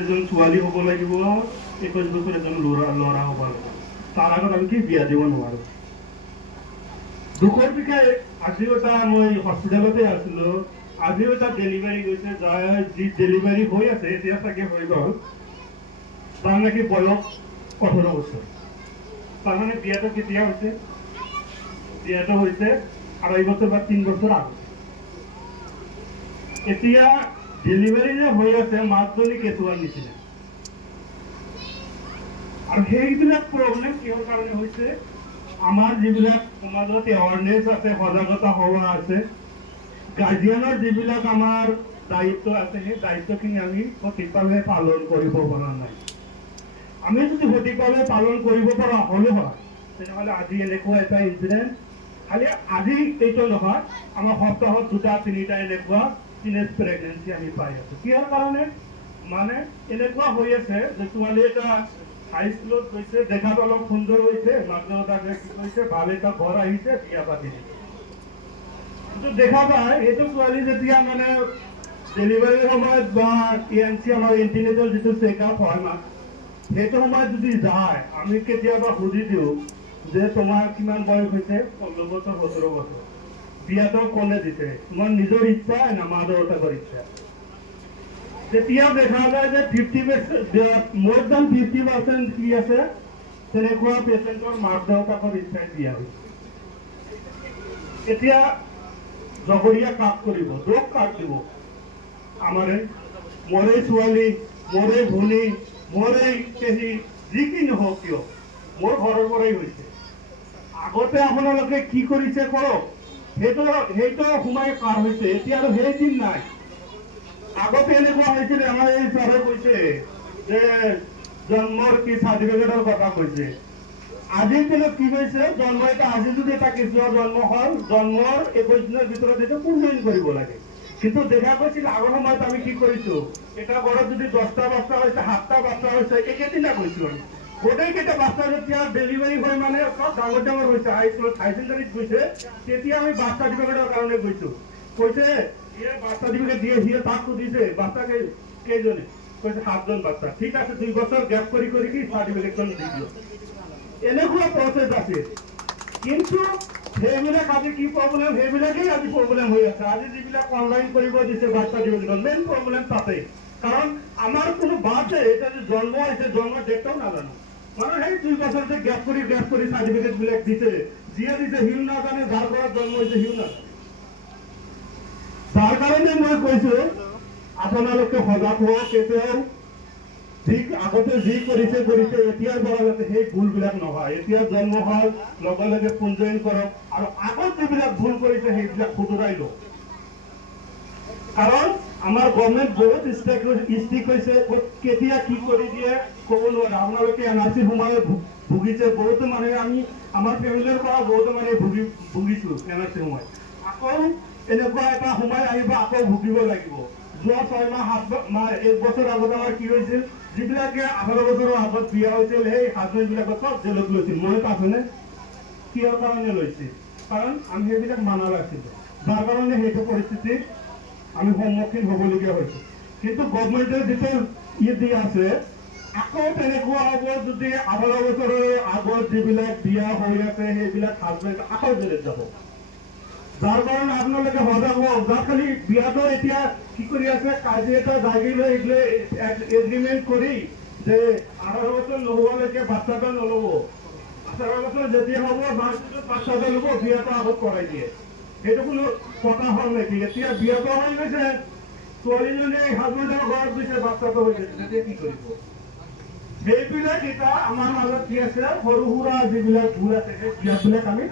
এজন ছোৱালী হ'ব লাগিব, 21 বছৰ এজন ল'ৰা হ'ব লাগিব। তাৰ আগত আমি কি বিয়া দিব নোৱাৰো। দুখৰ বিষয়ে আজিও এটা মই হস্পিটেলতে আছিলো, আজিও এটা ডেলিভাৰী গৈছে, যি ডেলিভাৰী হৈ আছে এতিয়া চাগে হৈ গ'ল, তাৰ নেকি বয়স 18 বছৰ। তাৰমানে বিয়াটো কেতিয়া হৈছে? বিয়াটো হৈছে 2.5 বছৰ বা 3 বছৰ আগত। এতিয়া ডেলিভাৰী যে হৈ আছে মাকজনী কেঁচুৱাৰ নিচিনা। আৰু সেইবিলাক প্ৰব্লেম কিহৰ কাৰণে হৈছে? আমাৰ যিবিলাক সমাজত এৱাৰনেছ আছে, সজাগতা হোৱা আছে, গাৰ্জিয়ানৰ যিবিলাক আমাৰ দায়িত্ব আছে, সেই দায়িত্বখিনি আমি সঠিকভাৱে পালন কৰিব পৰা নাই। আমি যদি সঠিকভাৱে পালন কৰিব পৰা হ'লো হয়, তেনেহ'লে আজি এনেকুৱা এটা ইনচিডেণ্ট, খালি আজি এইটো নহয়, আমাৰ সপ্তাহত 2-3টা এনেকুৱা টিনেজ প্ৰেগনেঞ্চি আমি পাই আছো। কিহৰ কাৰণে? মানে এনেকুৱা হৈ আছে যে ছোৱালী এটা হাই স্কুলত গৈছে, দেখাত অলপ সুন্দৰ হৈছে, মাক দেউতাকে কি কৰিছে, ভাল এটা ঘৰ আহিছে, বিয়া পাতি দিছে। কিন্তু দেখা পায় এইটো ছোৱালী যেতিয়া মানে ডেলিভাৰীৰ সময়ত বা TNC আমাৰ এন্টিনেটাল যিটো চেকআপ হয়, সেইটো সময়ত যদি যায়, আমি কেতিয়াবা সুধি দিওঁ যে তোমাৰ কিমান বয়স হৈছে? 16 বছৰ 17 বছৰ। বিয়াটো কোনে দিছে? তোমাৰ নিজৰ ইচ্ছা না মা দেউতাকৰ ইচ্ছা? তেতিয়া দেখা যায় যে more than 50% কি আছে, তেনেকুৱা পেচেণ্টৰ মাক দেউতাকৰ ইচ্ছাই বিয়া হৈছে। এতিয়া জগৰীয়া কাক কৰিব? দোষ কাক দিব? আমাৰে, মোৰে ছোৱালী, মোৰে ভনী, মোৰে পেহী, যি কি নহওক কিয়, মোৰ ঘৰৰ পৰাই হৈছে। আগতে আপোনালোকে কি কৰিছে কৰক, সেইটো সময় পাৰ হৈছে, এতিয়া আৰু সেই দিন নাই। আগতে এনেকুৱা হৈছিলে, আমাৰ এই ছাৰে কৈছে যে জন্মৰ কি চাৰ্টিফিকেটৰ কথা কৈছে। আজিৰ দিনত কি কৈছে, জন্ম এটা আজি যদি এটা কেঁচুৱাৰ জন্ম হ'ল, জন্মৰ 21 দিনৰ ভিতৰত এইটো পঞ্জীয়ন কৰিব লাগে। কিন্তু দেখা গৈছিল আগৰ সময়ত আমি কি কৰিছো, এটা ঘৰত যদি 10টা বাচ্চা হৈছে, 7টা বাচ্চা হৈছে, একেদিনা কৈছো আমি। গোটেইকেইটা বাচ্চা যেতিয়া ডেলিভাৰী হয় মানে চব ডাঙৰ ডাঙৰ হৈছে, হাই ছেকেণ্ডাৰীত গৈছে, তেতিয়া আমি বাৰ্থ চাৰ্টিফিকেটৰ কাৰণে গৈছো। কৈছে বাৰ্থ চাৰ্টিফিকেট দিয়ে, সিয়ে তাক সুধিছে বাচ্চা কেইজনে? কৈছে 7জন বাচ্চা। ঠিক আছে, 2 বছৰ গেপ কৰি কি চাৰ্টিফিকেটখন দি দিও। এনেকুৱা প্ৰচেছ আছে। কিন্তু সেইবিলাক আজি কি প্ৰব্লেম, সেইবিলাকেই আজি প্ৰব্লেম হৈ আছে। আজি যিবিলাক অনলাইন কৰিব দিছে বাৰ্থ চাৰ্টিফিকেটখন, মেইন প্ৰব্লেম তাতে। কাৰণ আমাৰ কোনো বাৰ্থে এতিয়া যে জন্ম হৈছে, জন্মৰ ডেটটাও নাজানো। মানে সেই 2 বছৰ যে গেপ কৰি চাৰ্টিফিকেট বিলাক দিছে, যিয়ে দিছে সিও নাজানে, যাৰ ঘৰত জন্ম হৈছে সিও নাজানে। তাৰ কাৰণে মই কৈছো আপোনালোকে সজাগ হওক। কেতিয়াও আগতে যি কৰিছে এতিয়াৰ পৰা যাতে সেই ভুলবিলাক নহয়। এতিয়া জন্ম হয় লগে লগে পঞ্জীয়ন কৰক, আৰু আগত যিবিলাক ভুল কৰিছে সেইবিলাক শুধৰাই লওক। কাৰণ আমাৰ গভৰ্ণমেণ্ট বহুত ষ্ট্ৰিক হৈছে, কেতিয়া কি কৰি দিয়ে ক'ব নোৱাৰে। আপোনালোকে NRC সময়ত ভুগিছে, বহুতো মানুহে, আমি আমাৰ ফেমিলিৰ পৰা বহুতো মানুহে ভুগিছো NRC সময়ত। আকৌ এনেকুৱা এটা সময় আহিব, আকৌ ভুগিব লাগিব। যোৱা 6 মাহ 7 মাহ 1 বছৰ আগত আমাৰ কি হৈছিল, যিবিলাকে 18 বছৰৰ আগত বিয়া হৈছিল, সেই হাজবেণ্ডবিলাকক চব জেলত লৈছিল। মনত আছেনে? কিহৰ কাৰণে লৈছিল? কাৰণ আমি সেইবিলাক মানা নাছিলো, যাৰ কাৰণে সেইটো পৰিস্থিতি আমি সন্মুখীন হ'বলগীয়া হৈছে। কিন্তু গভৰ্ণমেণ্টে যিটো দি আছে, আকৌ তেনেকুৱা হ'ব যদি 18 বছৰৰ আগত যিবিলাক বিয়া হৈ আছে সেইবিলাক হাজবেণ্ড আকৌ জেলত যাব। যাৰ কাৰণে আপোনালোকে সজাগ হওক। যাৰ খালি বিয়াটো এতিয়া কি কৰি আছে, কাজি এটা জাগি লৈ এগ্ৰিমেণ্ট কৰি যে 18 বছৰ নোহোৱালৈকে বাচ্চাটো নল'ব, 18 বছৰ যেতিয়া হ'ব বাচ্চাটো ল'ব, বিয়াটো আগত কৰাই দিয়ে। সেইটো কোনো কথা হ'ল নেকি? এতিয়া বিয়াটো হৈ গৈছে, ছোৱালীজনী হাজবেণ্ডৰ ঘৰত গৈছে, বাচ্চাটো হৈ গৈছে, তেতিয়া কি কৰিব? সেইবিলাক এতিয়া আমাৰ মাজত কি আছে, সৰু সুৰা যিবিলাক ভুল আছে সেই বিয়াবিলাক আমি